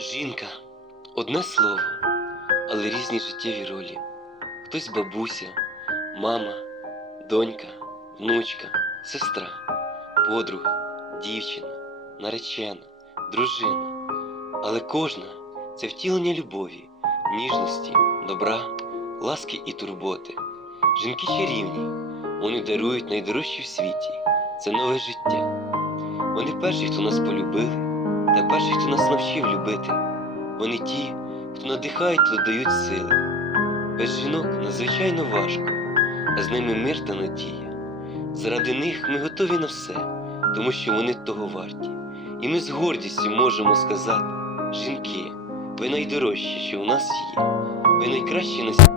Жінка одне слово, але різні життєві ролі. Хтось бабуся, мама, донька, внучка, сестра, подруга, дівчина, наречена, дружина. Але кожна це втілення любові, ніжності, добра, ласки і турботи. Жінки чарівні, вони дарують найдорожчі в світі це нове життя. Вони перші, хто нас полюбили, та перші, хто нас навчив любити. Вони ті, хто надихають та додають сили. Без жінок надзвичайно важко, а з ними мир та надія. Заради них ми готові на все, тому що вони того варті. І ми з гордістю можемо сказати: жінки, ви найдорожчі, що у нас є, ви найкращі на світі.